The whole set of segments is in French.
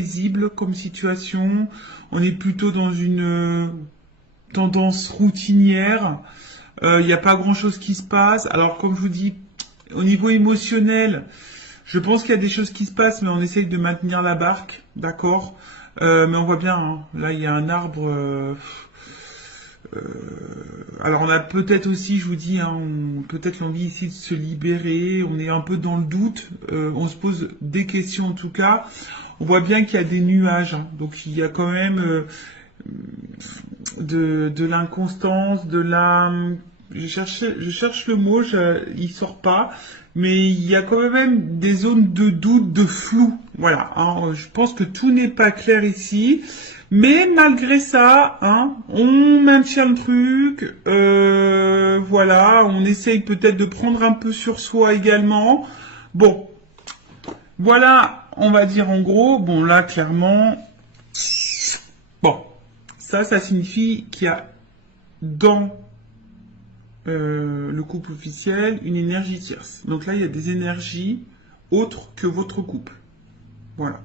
paisible comme situation. On est plutôt dans une tendance routinière. Il n'y a pas grand-chose qui se passe. Alors, comme je vous dis, au niveau émotionnel, je pense qu'il y a des choses qui se passent, mais on essaye de maintenir la barque, d'accord. Mais on voit bien, hein, là, il y a un arbre. Alors, on a peut-être aussi, je vous dis, hein, peut-être l'envie ici de se libérer. On est un peu dans le doute. On se pose des questions, en tout cas. On voit bien qu'il y a des nuages, hein, donc il y a quand même de l'inconstance, de la... je cherche le mot, il sort pas, mais il y a quand même des zones de doute, de flou. Voilà, hein, je pense que tout n'est pas clair ici, mais malgré ça, hein, on maintient le truc. Voilà, on essaye peut-être de prendre un peu sur soi également. Bon, voilà, on va dire en gros. Bon, là, clairement, bon, ça signifie qu'il y a dans le couple officiel une énergie tierce. Donc là, il y a des énergies autres que votre couple. Voilà.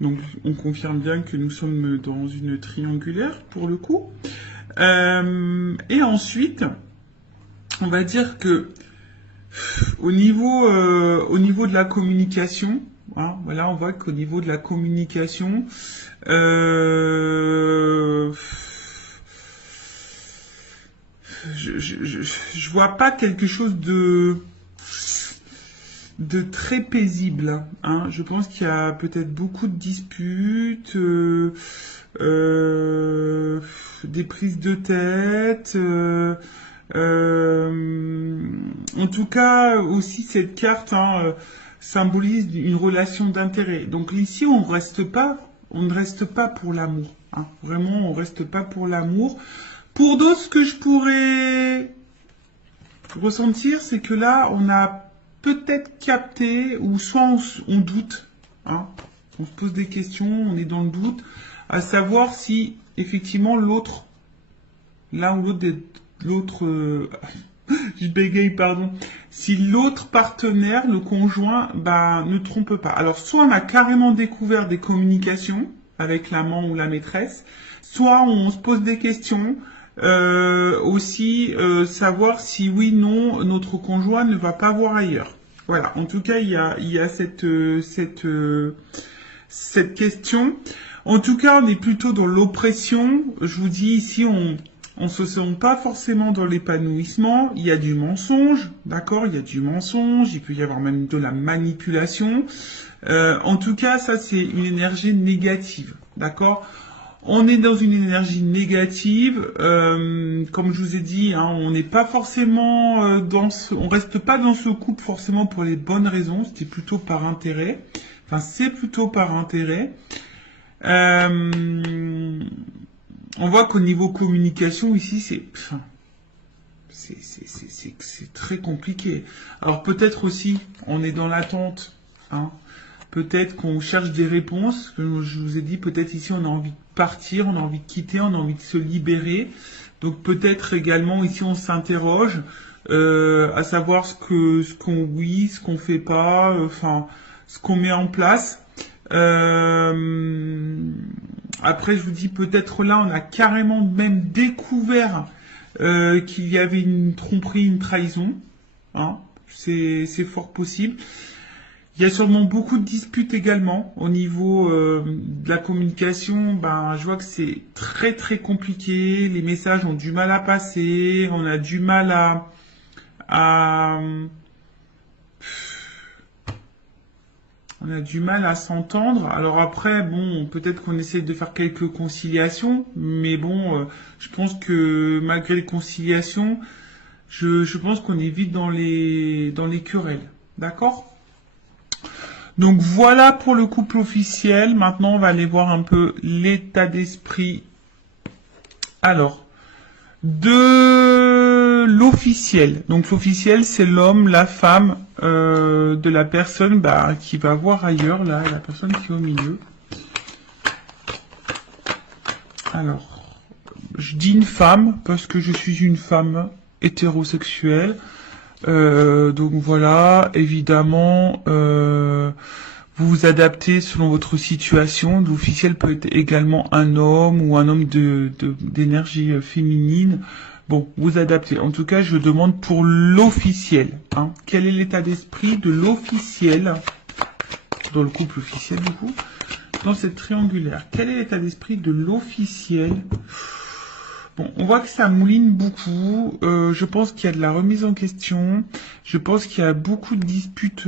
Donc, on confirme bien que nous sommes dans une triangulaire, pour le coup. Et ensuite, on va dire que au niveau de la communication, hein, voilà, on voit qu'au niveau de la communication, je vois pas quelque chose de très paisible, hein. Je pense qu'il y a peut-être beaucoup de disputes, des prises de tête. En tout cas, aussi cette carte, hein, symbolise une relation d'intérêt. Donc ici, on ne reste pas pour l'amour, hein. Vraiment, on reste pas pour l'amour. Pour d'autres, ce que je pourrais ressentir, c'est que là, on a peut-être capté, ou soit on doute, hein, on se pose des questions, on est dans le doute, à savoir si effectivement l'autre, l'un ou l'autre, je bégaye, pardon, si l'autre partenaire, le conjoint, bah, ne trompe pas. Alors, soit on a carrément découvert des communications avec l'amant ou la maîtresse, soit on se pose des questions, aussi savoir si oui, non, notre conjoint ne va pas voir ailleurs. Voilà, en tout cas, il y a cette question. En tout cas, on est plutôt dans l'oppression. Je vous dis ici, on se sent pas forcément dans l'épanouissement. Il y a du mensonge, d'accord? Il y a du mensonge. Il peut y avoir même de la manipulation. En tout cas, ça, c'est une énergie négative, d'accord? On est dans une énergie négative, comme je vous ai dit, hein, on n'est pas forcément on reste pas dans ce couple forcément pour les bonnes raisons. C'était plutôt par intérêt. Enfin, c'est plutôt par intérêt. On voit qu'au niveau communication ici, c'est très compliqué. Alors peut-être aussi, on est dans l'attente, hein. Peut-être qu'on cherche des réponses. Comme je vous ai dit, peut-être ici on a envie de partir, on a envie de quitter, on a envie de se libérer. Donc peut-être également ici on s'interroge à savoir ce qu'on fait pas, enfin ce qu'on met en place. Après je vous dis peut-être là on a carrément même découvert qu'il y avait une tromperie, une trahison, hein. C'est fort possible. Il y a sûrement beaucoup de disputes également au niveau de la communication. Ben, je vois que c'est très très compliqué. Les messages ont du mal à passer. On a du mal on a du mal à s'entendre. Alors après, bon, peut-être qu'on essaie de faire quelques conciliations, mais bon, je pense que malgré les conciliations, je pense qu'on est vite dans les querelles. D'accord ? Donc voilà pour le couple officiel. Maintenant, on va aller voir un peu l'état d'esprit. Alors, de l'officiel. Donc l'officiel, c'est l'homme, la femme de la personne qui va voir ailleurs, là, la personne qui est au milieu. Alors, je dis une femme parce que je suis une femme hétérosexuelle. Donc voilà, évidemment, vous vous adaptez selon votre situation. L'officiel peut être également un homme ou un homme d'énergie féminine. Bon, vous adaptez. En tout cas, je demande pour l'officiel. Hein. Quel est l'état d'esprit de l'officiel dans le couple officiel du coup, dans cette triangulaire? Quel est l'état d'esprit de l'officiel? Bon, on voit que ça mouline beaucoup. Je pense qu'il y a de la remise en question. Je pense qu'il y a beaucoup de disputes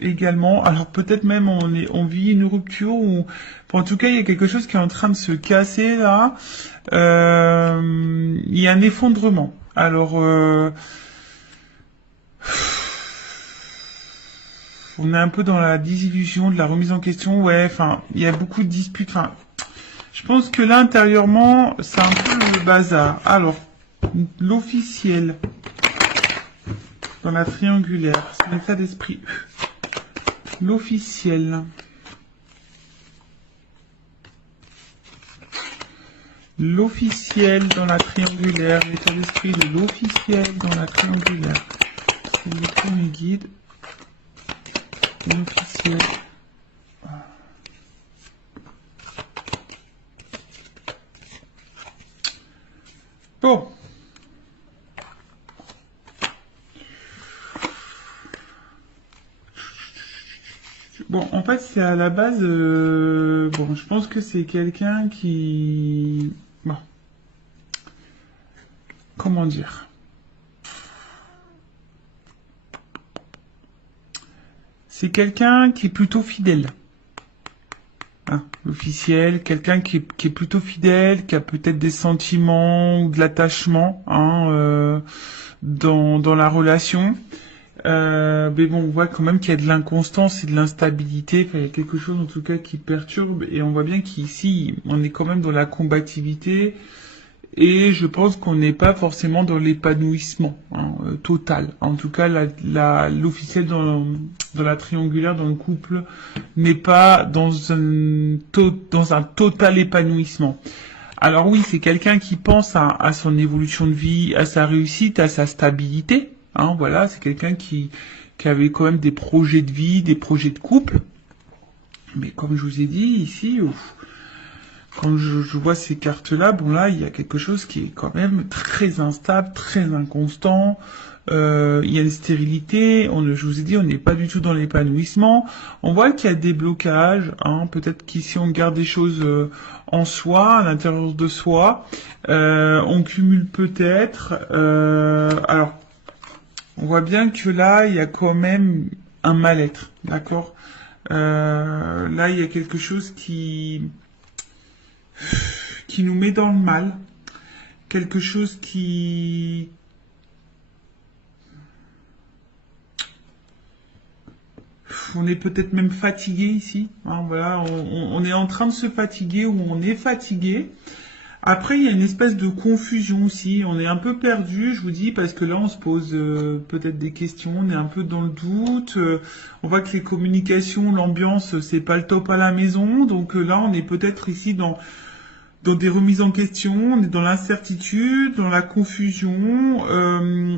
également. Alors peut-être même on vit une rupture ou, bon, en tout cas, il y a quelque chose qui est en train de se casser là. Il y a un effondrement. Alors, on est un peu dans la désillusion de la remise en question. Ouais, enfin, il y a beaucoup de disputes. Enfin, je pense que là, intérieurement, c'est un peu le bazar. Alors, l'officiel dans la triangulaire, c'est l'état d'esprit. L'officiel. L'officiel dans la triangulaire, l'état d'esprit de l'officiel dans la triangulaire. C'est le premier guide. L'officiel. Bon. Bon, en fait, c'est à la base... bon, je pense que c'est quelqu'un qui... Bon. Comment dire? C'est quelqu'un qui est plutôt fidèle. Hein, l'officiel, quelqu'un qui est plutôt fidèle, qui a peut-être des sentiments ou de l'attachement hein, dans la relation. Mais bon, on voit quand même qu'il y a de l'inconstance et de l'instabilité. Enfin, il y a quelque chose en tout cas qui perturbe. Et on voit bien qu'ici, on est quand même dans la combativité. Et je pense qu'on n'est pas forcément dans l'épanouissement hein, total. En tout cas, l'officiel dans la triangulaire, dans le couple, n'est pas dans un total épanouissement. Alors oui, c'est quelqu'un qui pense à son évolution de vie, à sa réussite, à sa stabilité. Hein, voilà, c'est quelqu'un qui avait quand même des projets de vie, des projets de couple. Mais comme je vous ai dit ici... Quand je vois ces cartes-là, bon là, il y a quelque chose qui est quand même très instable, très inconstant. Il y a une stérilité. Je vous ai dit, on n'est pas du tout dans l'épanouissement. On voit qu'il y a des blocages. Hein, peut-être qu'ici, on garde des choses en soi, à l'intérieur de soi. On cumule peut-être. Alors, on voit bien que là, il y a quand même un mal-être. D'accord là, il y a quelque chose qui nous met dans le mal, quelque chose qui... On est peut-être même fatigué ici, hein, voilà, on est en train de se fatiguer ou on est fatigué. Après, il y a une espèce de confusion aussi, on est un peu perdu, je vous dis, parce que là, on se pose peut-être des questions, on est un peu dans le doute, on voit que les communications, l'ambiance, c'est pas le top à la maison, donc là, on est peut-être ici dans des remises en question, on est dans l'incertitude, dans la confusion.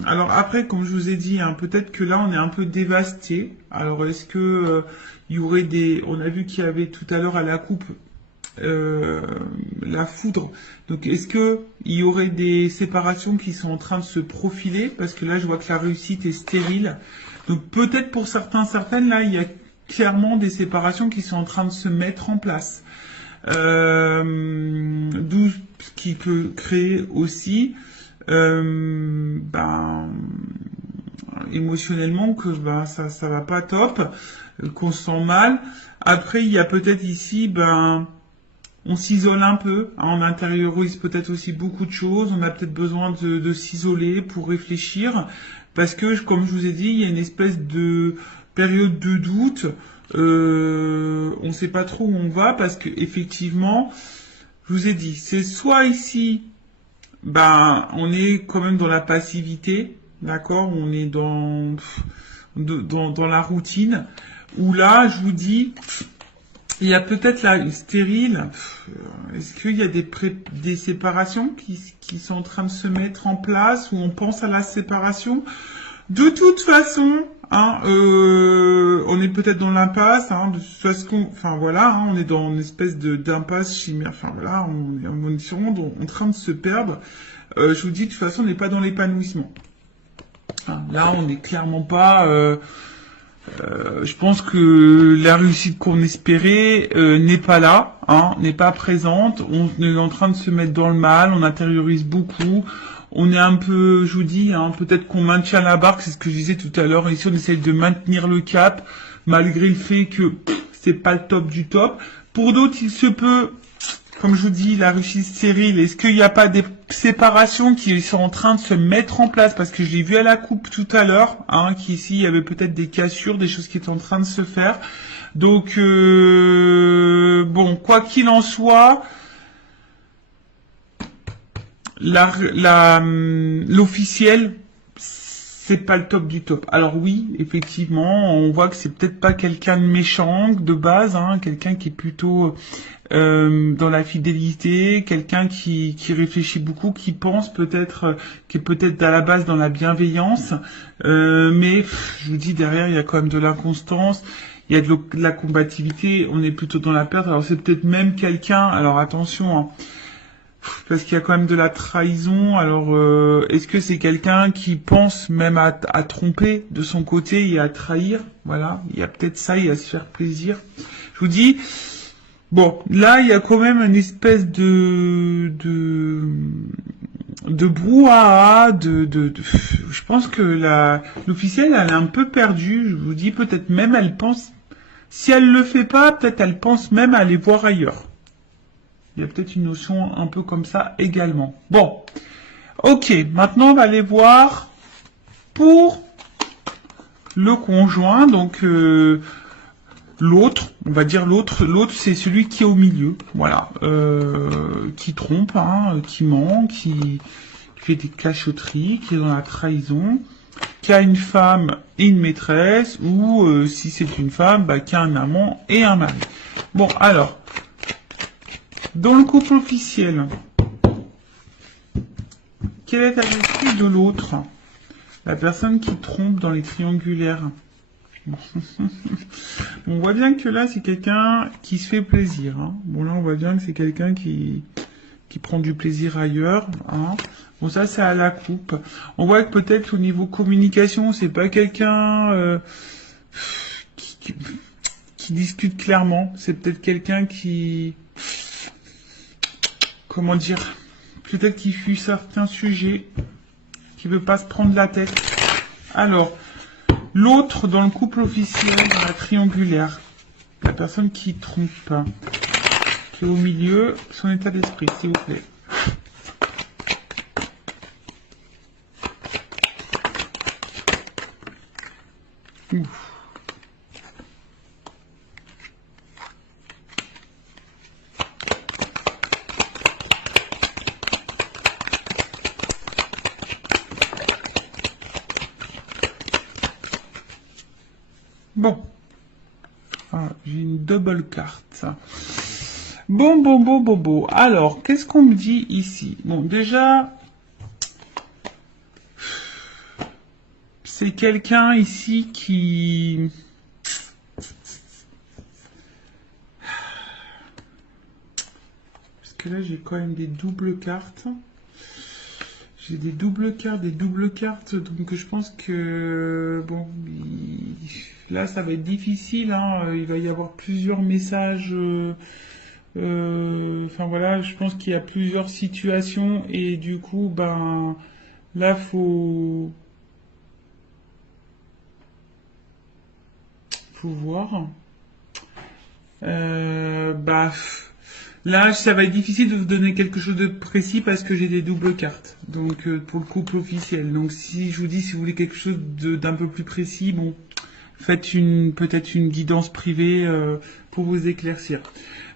Alors après, comme je vous ai dit, hein, peut-être que là, on est un peu dévasté. Alors est-ce que il y aurait des... On a vu qu'il y avait tout à l'heure à la coupe la foudre. Donc est-ce que il y aurait des séparations qui sont en train de se profiler? Parce que là, je vois que la réussite est stérile. Donc peut-être pour certains, certaines, là, il y a clairement des séparations qui sont en train de se mettre en place. D'où ce qui peut créer aussi émotionnellement que ça va pas top, qu'on se sent mal. Après il y a peut-être ici on s'isole un peu, hein, on intériorise peut-être aussi beaucoup de choses, on a peut-être besoin de s'isoler pour réfléchir, parce que comme je vous ai dit, il y a une espèce de période de doute. On ne sait pas trop où on va parce que effectivement, je vous ai dit, c'est soit ici, on est quand même dans la passivité, d'accord, on est dans la routine, ou là, je vous dis, il y a peut-être là une stérile. Est-ce qu'il y a des séparations qui sont en train de se mettre en place, ou on pense à la séparation? De toute façon, hein, on est peut-être dans l'impasse, hein, de toute façon, enfin voilà, hein, on est dans une espèce de d'impasse chimère, enfin voilà, on est sûrement en train de se perdre. Je vous dis, de toute façon, on n'est pas dans l'épanouissement. Hein, là, on n'est clairement pas. Je pense que la réussite qu'on espérait n'est pas là, hein, n'est pas présente. On est en train de se mettre dans le mal, on intériorise beaucoup. On est un peu, je vous dis, hein, peut-être qu'on maintient la barque, c'est ce que je disais tout à l'heure. Ici, on essaye de maintenir le cap, malgré le fait que c'est pas le top du top. Pour d'autres, il se peut, comme je vous dis, la réussite stérile. Est-ce qu'il n'y a pas des séparations qui sont en train de se mettre en place? Parce que je l'ai vu à la coupe tout à l'heure, hein, qu'ici, il y avait peut-être des cassures, des choses qui étaient en train de se faire. Donc, bon, quoi qu'il en soit, l'officiel, c'est pas le top du top. Alors oui, effectivement, on voit que c'est peut-être pas quelqu'un de méchant de base, hein, quelqu'un qui est plutôt dans la fidélité, quelqu'un qui réfléchit beaucoup, qui pense peut-être, qui est peut-être à la base dans la bienveillance, mais je vous dis derrière il y a quand même de l'inconstance. Il y a de la combativité, on est plutôt dans la perte. Alors c'est peut-être même quelqu'un, alors attention, hein, parce qu'il y a quand même de la trahison. Alors, est-ce que c'est quelqu'un qui pense même à tromper de son côté et à trahir? Voilà, il y a peut-être ça, il y a à se faire plaisir. Je vous dis, bon, là, il y a quand même une espèce de brouhaha, je pense que l'officielle, elle est un peu perdue. Je vous dis, peut-être même, elle pense, si elle le fait pas, peut-être elle pense même à aller voir ailleurs. Il y a peut-être une notion un peu comme ça également. Bon, ok, maintenant on va aller voir pour le conjoint, donc l'autre, on va dire l'autre c'est celui qui est au milieu, voilà, qui trompe, hein, qui ment, qui fait des cachotteries, qui est dans la trahison, qui a une femme et une maîtresse, ou si c'est une femme, bah, qui a un amant et un mari. Bon, alors, dans le couple officiel, quelle est l'attitude de l'autre? La personne qui trompe dans les triangulaires. Bon. On voit bien que là, c'est quelqu'un qui se fait plaisir. Hein. Bon, là, on voit bien que c'est quelqu'un qui prend du plaisir ailleurs. Hein. Bon, ça, c'est à la coupe. On voit que peut-être au niveau communication, c'est pas quelqu'un qui discute clairement. C'est peut-être quelqu'un qui... Comment dire, peut-être qu'il fuit certains sujets, qui veut pas se prendre la tête. Alors, l'autre dans le couple officiel, dans la triangulaire, la personne qui trompe, qui est au milieu, son état d'esprit, s'il vous plaît. Ouf. Bon. Ah, j'ai une double carte. Bon. Alors, qu'est-ce qu'on me dit ici? Bon, déjà, c'est quelqu'un ici qui... Parce que là, j'ai quand même des doubles cartes. J'ai des doubles cartes, donc je pense que, bon, là, ça va être difficile, hein, il va y avoir plusieurs messages, enfin voilà, je pense qu'il y a plusieurs situations, et du coup, ben, là, faut voir, bah... Là, ça va être difficile de vous donner quelque chose de précis parce que j'ai des doubles cartes. Donc, pour le couple officiel. Donc, si je vous dis, si vous voulez quelque chose d'un peu plus précis, bon, faites peut-être une guidance privée pour vous éclaircir.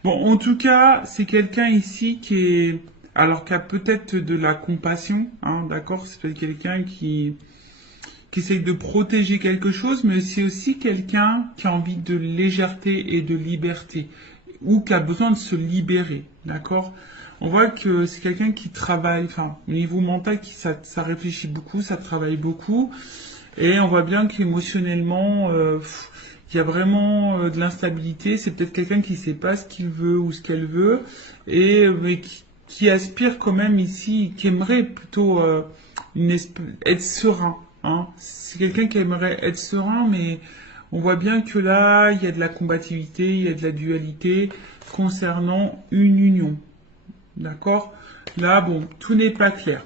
Bon, en tout cas, c'est quelqu'un ici qui a peut-être de la compassion, hein, d'accord? C'est peut-être quelqu'un qui essaye de protéger quelque chose, mais c'est aussi quelqu'un qui a envie de légèreté et de liberté, ou qui a besoin de se libérer, d'accord? On voit que c'est quelqu'un qui travaille, enfin, au niveau mental, ça réfléchit beaucoup, ça travaille beaucoup, Et on voit bien qu'émotionnellement, il y a vraiment de l'instabilité. C'est peut-être quelqu'un qui sait pas ce qu'il veut ou ce qu'elle veut, et mais qui aspire quand même ici, qui aimerait plutôt être serein. Hein. C'est quelqu'un qui aimerait être serein, mais on voit bien que là, il y a de la combativité, il y a de la dualité concernant une union. D'accord? Là, bon, tout n'est pas clair.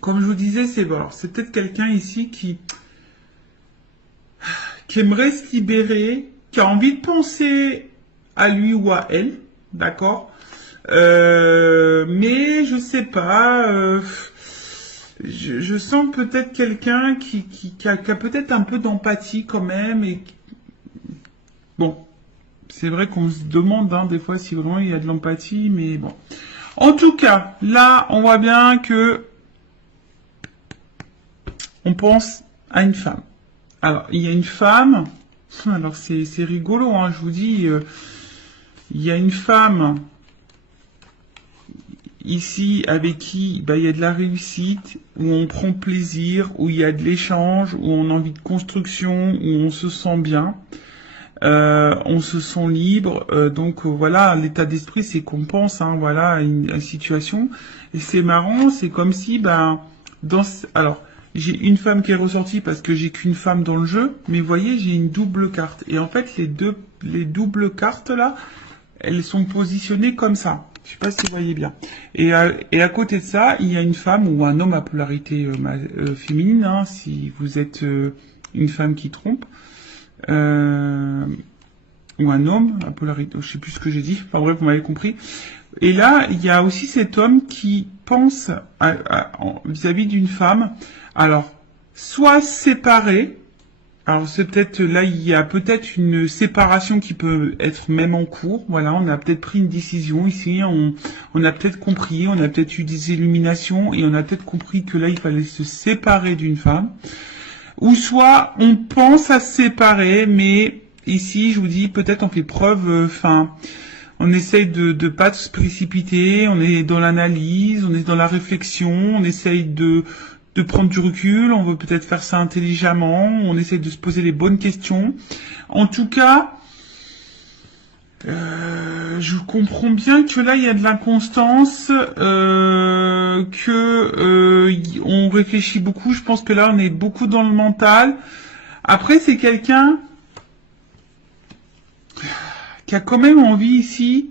Comme je vous disais, c'est bon. C'est peut-être quelqu'un ici qui aimerait se libérer, qui a envie de penser à lui ou à elle, d'accord? Mais je sais pas. Je sens peut-être quelqu'un qui a peut-être un peu d'empathie quand même. Et bon, c'est vrai qu'on se demande hein, des fois si vraiment il y a de l'empathie, mais bon. En tout cas, là, on voit bien que on pense à une femme. Alors, il y a une femme. Alors, c'est rigolo, hein, je vous dis. Il y a une femme ici avec qui il y a de la réussite, où on prend plaisir, où il y a de l'échange, où on a envie de construction, où on se sent bien. On se sent libre, donc voilà, l'état d'esprit c'est qu'on pense, hein, voilà, à une situation. Et c'est marrant, c'est comme si, alors j'ai une femme qui est ressortie parce que j'ai qu'une femme dans le jeu, mais vous voyez, j'ai une double carte. Et en fait, les doubles cartes là, elles sont positionnées comme ça. Je sais pas si vous voyez bien. Et à côté de ça, il y a une femme ou un homme à polarité féminine, hein, si vous êtes une femme qui trompe. Ou un homme, à polarité, je sais plus ce que j'ai dit, enfin bref, vous m'avez compris. Et là, il y a aussi cet homme qui pense vis-à-vis d'une femme, alors, soit séparé, alors c'est peut-être, là, il y a peut-être une séparation qui peut être même en cours, voilà, on a peut-être pris une décision ici, on a peut-être compris, on a peut-être eu des illuminations, et on a peut-être compris que là, il fallait se séparer d'une femme. Ou soit on pense à se séparer, mais ici, je vous dis, peut-être on fait preuve, on essaye de pas se précipiter, on est dans l'analyse, on est dans la réflexion, on essaye de prendre du recul, on veut peut-être faire ça intelligemment, on essaye de se poser les bonnes questions. En tout cas, je comprends bien que là il y a de l'inconstance, on réfléchit beaucoup. Je pense que là on est beaucoup dans le mental. Après c'est quelqu'un qui a quand même envie ici.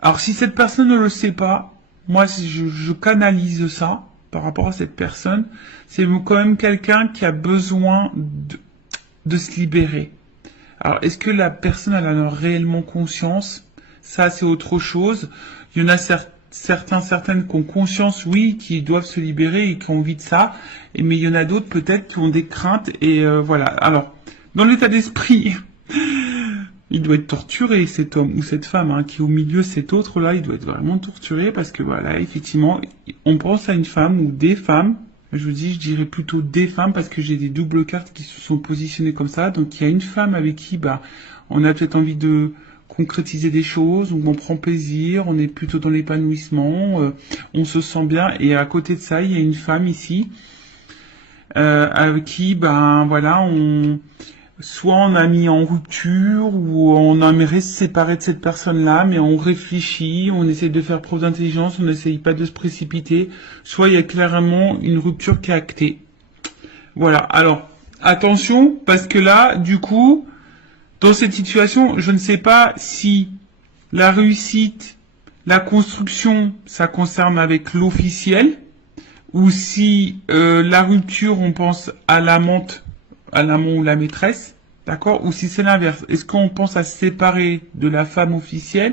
Alors si cette personne ne le sait pas, moi je canalise ça par rapport à cette personne. C'est quand même quelqu'un qui a besoin de se libérer. Alors, est-ce que la personne elle en a réellement conscience? Ça, c'est autre chose. Il y en a certaines qui ont conscience, oui, qui doivent se libérer et qui ont envie de ça. Mais il y en a d'autres, peut-être, qui ont des craintes. Et voilà. Alors, dans l'état d'esprit, il doit être torturé, cet homme ou cette femme, hein, qui est au milieu, cet autre-là, il doit être vraiment torturé parce que, voilà, effectivement, on pense à une femme ou des femmes. Je vous dis, je dirais plutôt des femmes parce que j'ai des doubles cartes qui se sont positionnées comme ça. Donc il y a une femme avec qui on a peut-être envie de concrétiser des choses, où on prend plaisir, on est plutôt dans l'épanouissement, on se sent bien. Et à côté de ça, il y a une femme ici avec qui, voilà, soit on a mis en rupture ou on aimerait se séparer de cette personne-là, mais on réfléchit, on essaie de faire preuve d'intelligence, on n'essaye pas de se précipiter, soit il y a clairement une rupture qui est actée. Voilà, alors attention, parce que là, du coup, dans cette situation, je ne sais pas si la réussite, la construction, ça concerne avec l'officiel, ou si la rupture, on pense à l'amant ou la maîtresse, d'accord? Ou si c'est l'inverse. Est-ce qu'on pense à se séparer de la femme officielle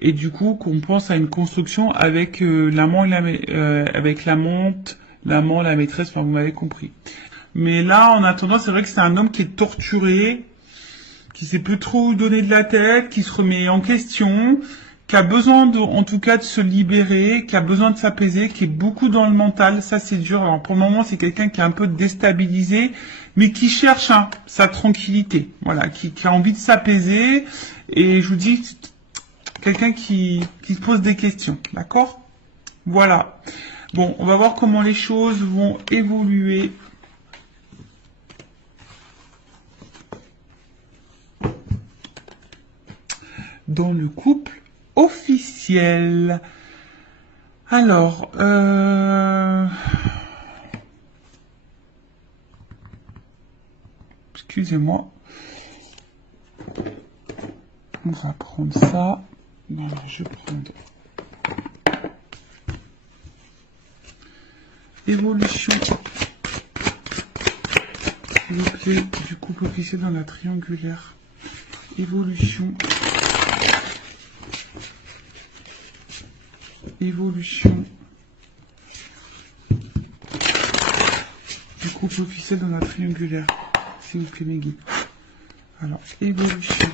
et du coup qu'on pense à une construction avec l'amant et avec l'amante, l'amant, la maîtresse, enfin vous m'avez compris. Mais là, en attendant, c'est vrai que c'est un homme qui est torturé, qui sait plus trop où donner de la tête, qui se remet en question, qui a besoin en tout cas de se libérer, qui a besoin de s'apaiser, qui est beaucoup dans le mental, ça c'est dur. Alors pour le moment c'est quelqu'un qui est un peu déstabilisé, mais qui cherche sa tranquillité, voilà, qui a envie de s'apaiser, et je vous dis, quelqu'un qui se pose des questions, d'accord? Voilà. Bon, on va voir comment les choses vont évoluer dans le couple officiel. Alors, excusez-moi. On va prendre ça. Voilà, je vais prendre évolution, s'il vous plaît, du couple officiel dans la triangulaire. Évolution. Évolution du couple officiel dans la triangulaire. S'il vous plaît, mes guides. Alors, évolution.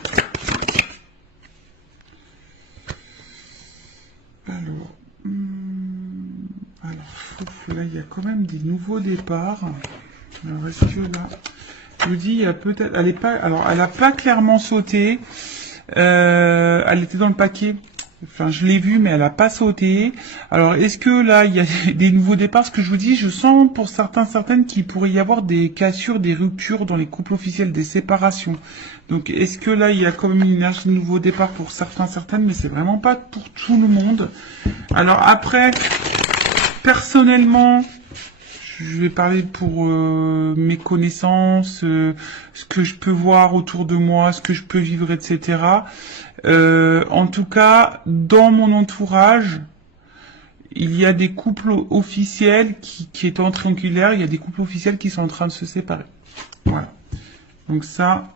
Là, il y a quand même des nouveaux départs. Alors, est-ce que là, je vous dis, il y a peut-être, elle est pas, alors, elle a pas clairement sauté. Elle était dans le paquet. Enfin, je l'ai vue, mais elle a pas sauté. Alors, est-ce que là, il y a des nouveaux départs? Ce que je vous dis, je sens pour certaines qu'il pourrait y avoir des cassures, des ruptures dans les couples officiels, des séparations. Donc, est-ce que là, il y a quand même une énergie de nouveau départ pour certaines, mais c'est vraiment pas pour tout le monde. Alors après, personnellement, je vais parler pour mes connaissances, ce que je peux voir autour de moi, ce que je peux vivre, etc. En tout cas, dans mon entourage, il y a des couples officiels qui étaient en triangulaire, il y a des couples officiels qui sont en train de se séparer. Voilà. Donc ça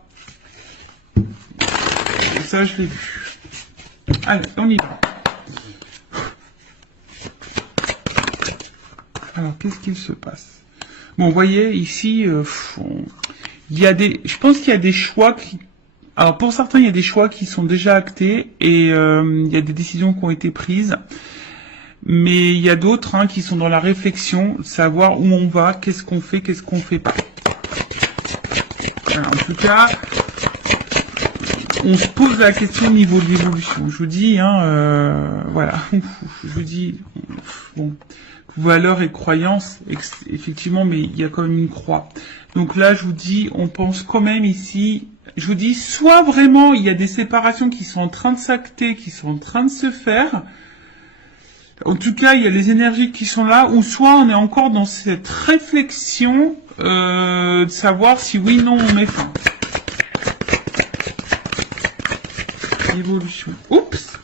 je l'ai vu. Allez, on y va. Alors, qu'est-ce qu'il se passe? Bon, vous voyez, ici, il y a je pense qu'il y a des choix qui... Alors, pour certains, il y a des choix qui sont déjà actés et il y a des décisions qui ont été prises. Mais il y a d'autres qui sont dans la réflexion, savoir où on va, qu'est-ce qu'on fait pas. Alors, en tout cas, on se pose la question au niveau de l'évolution. Je vous dis, voilà, je vous dis, bon... valeurs et croyances, effectivement, mais il y a quand même une croix. Donc là, je vous dis, on pense quand même ici, je vous dis, soit vraiment, il y a des séparations qui sont en train de s'acter, qui sont en train de se faire, en tout cas, il y a les énergies qui sont là, ou soit on est encore dans cette réflexion de savoir si oui, non, on met fin. Évolution. Oups.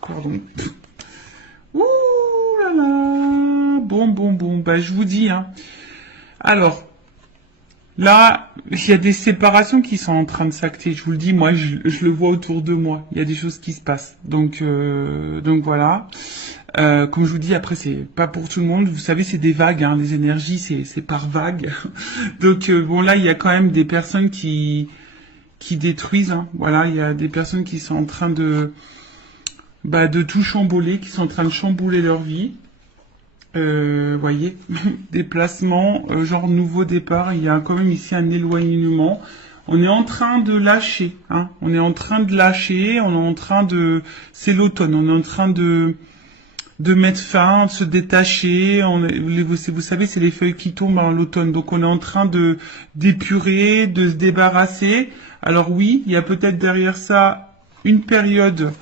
Pardon. Ouh là là. Bon. Bah, je vous dis, Alors, là, il y a des séparations qui sont en train de s'acter. Je vous le dis, moi, je le vois autour de moi. Il y a des choses qui se passent. Donc voilà. Comme je vous dis, après, c'est pas pour tout le monde. Vous savez, c'est des vagues, les énergies, c'est par vagues. Donc, bon, là, il y a quand même des personnes qui détruisent. Voilà, il y a des personnes qui sont en train de tout chambouler, qui sont en train de chambouler leur vie. Voyez, déplacement, genre nouveau départ, il y a quand même ici un éloignement. On est en train de lâcher, on est en train de lâcher, on est en train de... C'est l'automne, on est en train de mettre fin, de se détacher. Vous savez, c'est les feuilles qui tombent à l'automne, donc on est en train de d'épurer, de se débarrasser. Alors oui, il y a peut-être derrière ça une période...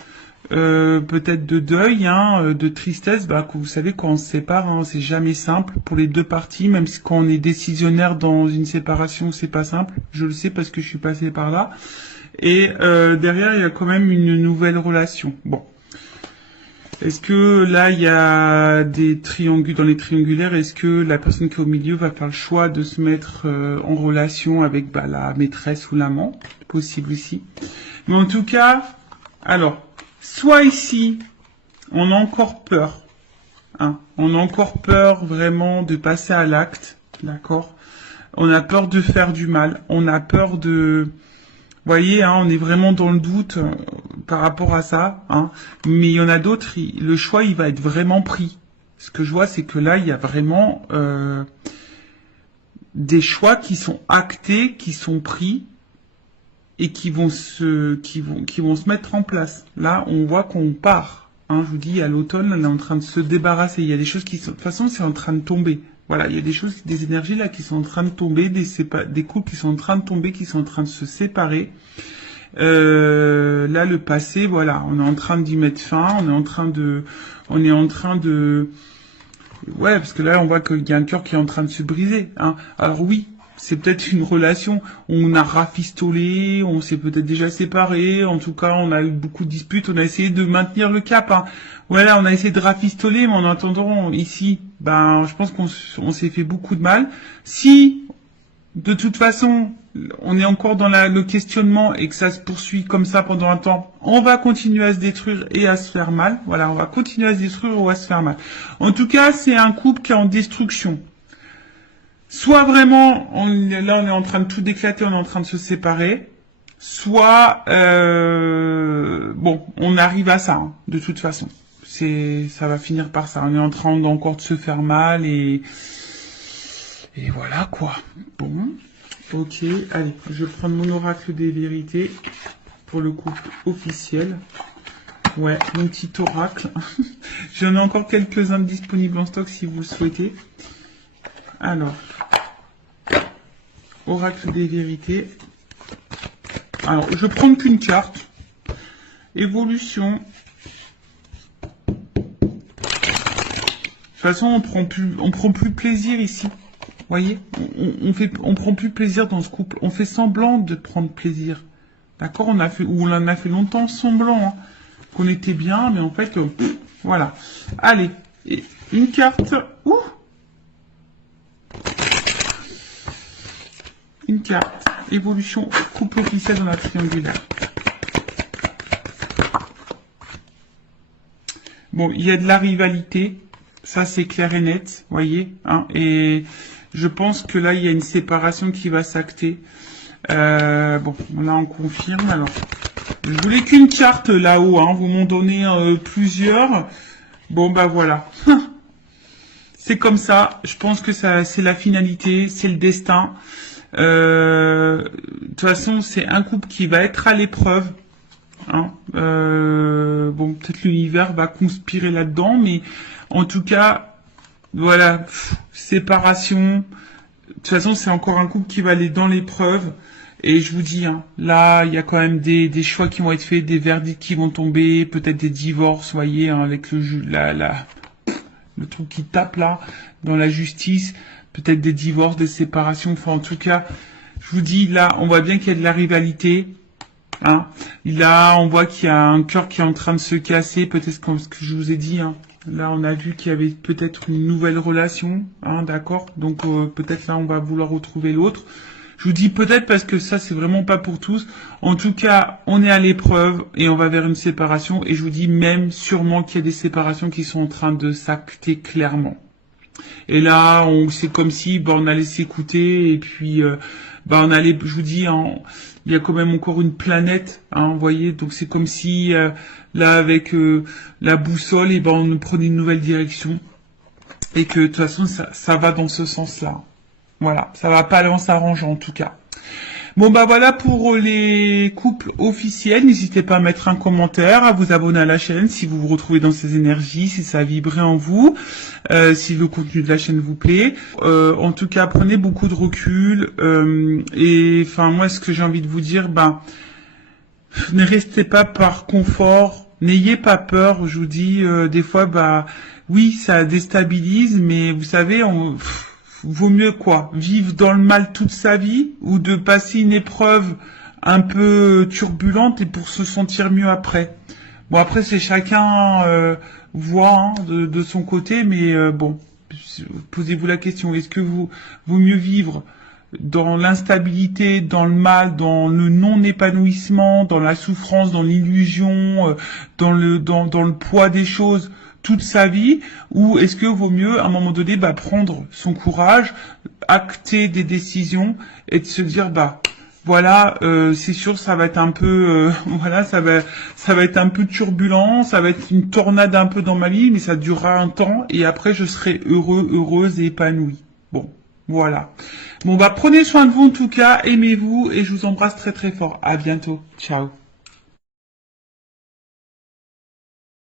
peut-être de deuil, de tristesse, que vous savez, quand on se sépare, c'est jamais simple pour les deux parties, même si quand on est décisionnaire dans une séparation, c'est pas simple. Je le sais parce que je suis passé par là. Et derrière, il y a quand même une nouvelle relation. Bon. Est-ce que là, il y a des triangulaires, dans les triangulaires, est-ce que la personne qui est au milieu va faire le choix de se mettre en relation avec la maîtresse ou l'amant? Possible aussi. Mais en tout cas, alors, soit ici, on a encore peur. On a encore peur vraiment de passer à l'acte, d'accord? On a peur de faire du mal. On a peur de... Vous voyez, on est vraiment dans le doute par rapport à ça. Mais il y en a d'autres, le choix, il va être vraiment pris. Ce que je vois, c'est que là, il y a vraiment des choix qui sont actés, qui sont pris et qui vont se mettre en place. Là, on voit qu'on part. Je vous dis, à l'automne, on est en train de se débarrasser. Il y a des choses qui sont... De toute façon, c'est en train de tomber. Voilà, il y a des choses, des énergies là qui sont en train de tomber, des couples qui sont en train de tomber, qui sont en train de se séparer. Là, le passé, voilà, on est en train d'y mettre fin, on est en train de, ouais, parce que là, on voit qu'il y a un cœur qui est en train de se briser, hein. Alors oui, c'est peut-être une relation où on a rafistolé, on s'est peut-être déjà séparés, en tout cas, on a eu beaucoup de disputes, on a essayé de maintenir le cap, hein. Voilà, on a essayé de rafistoler, mais en attendant, ici, ben, je pense qu'on s'est fait beaucoup de mal. Si, de toute façon, on est encore dans le questionnement et que ça se poursuit comme ça pendant un temps, on va continuer à se détruire et à se faire mal. Voilà, on va continuer à se détruire ou à se faire mal. En tout cas, c'est un couple qui est en destruction. Soit vraiment, là on est en train de tout éclater, on est en train de se séparer, soit, bon, on arrive à ça, hein, de toute façon. Ça va finir par ça. On est en train encore de se faire mal et voilà quoi. Bon, ok, allez, je vais prendre mon oracle des vérités pour le couple officiel. Ouais, mon petit oracle. J'en ai encore quelques-uns disponibles en stock si vous le souhaitez. Alors, oracle des vérités. Alors, je prends qu'une carte. Évolution. De toute façon, on prend plus plaisir ici. Vous voyez, on prend plus plaisir dans ce couple. On fait semblant de prendre plaisir. D'accord, on en a fait longtemps semblant, hein, qu'on était bien, mais en fait, voilà. Allez, et une carte. Ouh, une carte. Évolution couple officiel dans la triangulaire. Bon, il y a de la rivalité. Ça, c'est clair et net, voyez, hein, et je pense que là, il y a une séparation qui va s'acter. Bon, là, on confirme. Alors, je voulais qu'une carte là-haut, hein, vous m'en donnez plusieurs. Bon, bah voilà. C'est comme ça. Je pense que ça, c'est la finalité, c'est le destin. De toute façon, c'est un couple qui va être à l'épreuve. Hein. Bon, peut-être l'univers va conspirer là-dedans, mais en tout cas, voilà, séparation. De toute façon, c'est encore un couple qui va aller dans l'épreuve. Et je vous dis, hein, là, il y a quand même des choix qui vont être faits, des verdicts qui vont tomber, peut-être des divorces, voyez, hein, avec le truc qui tape là, dans la justice, peut-être des divorces, des séparations. Enfin, en tout cas, je vous dis, là, on voit bien qu'il y a de la rivalité. Hein. Là, on voit qu'il y a un cœur qui est en train de se casser, peut-être comme ce que je vous ai dit. Hein. Là, on a vu qu'il y avait peut-être une nouvelle relation, hein, d'accord. Donc, peut-être là, on va vouloir retrouver l'autre. Je vous dis peut-être parce que ça, c'est vraiment pas pour tous. En tout cas, on est à l'épreuve et on va vers une séparation. Et je vous dis même sûrement qu'il y a des séparations qui sont en train de s'acter clairement. Et là, c'est comme si on allait s'écouter et puis on allait, je vous dis, hein, il y a quand même encore une planète, hein, vous voyez, donc c'est comme si là avec la boussole, et on prenait une nouvelle direction et que de toute façon ça va dans ce sens-là. Voilà, ça va pas aller en s'arrangeant en tout cas. Bon bah voilà pour les couples officiels. N'hésitez pas à mettre un commentaire, à vous abonner à la chaîne si vous vous retrouvez dans ces énergies, si ça a vibré en vous, si le contenu de la chaîne vous plaît. En tout cas, prenez beaucoup de recul. Et enfin moi, ce que j'ai envie de vous dire, ne restez pas par confort, n'ayez pas peur. Je vous dis, des fois, oui, ça déstabilise, mais vous savez, vaut mieux quoi, vivre dans le mal toute sa vie ou de passer une épreuve un peu turbulente et pour se sentir mieux après. Bon après c'est chacun voit, hein, de son côté, mais bon, posez-vous la question, est-ce que vaut mieux vivre dans l'instabilité, dans le mal, dans le non-épanouissement, dans la souffrance, dans l'illusion, dans le poids des choses toute sa vie, ou est-ce que vaut mieux à un moment donné prendre son courage, acter des décisions et de se dire voilà, c'est sûr ça va être un peu voilà, ça va être un peu turbulent, ça va être une tornade un peu dans ma vie, mais ça durera un temps et après je serai heureuse et épanouie. Bon, voilà. Bon prenez soin de vous en tout cas, aimez-vous et je vous embrasse très très fort. À bientôt. Ciao.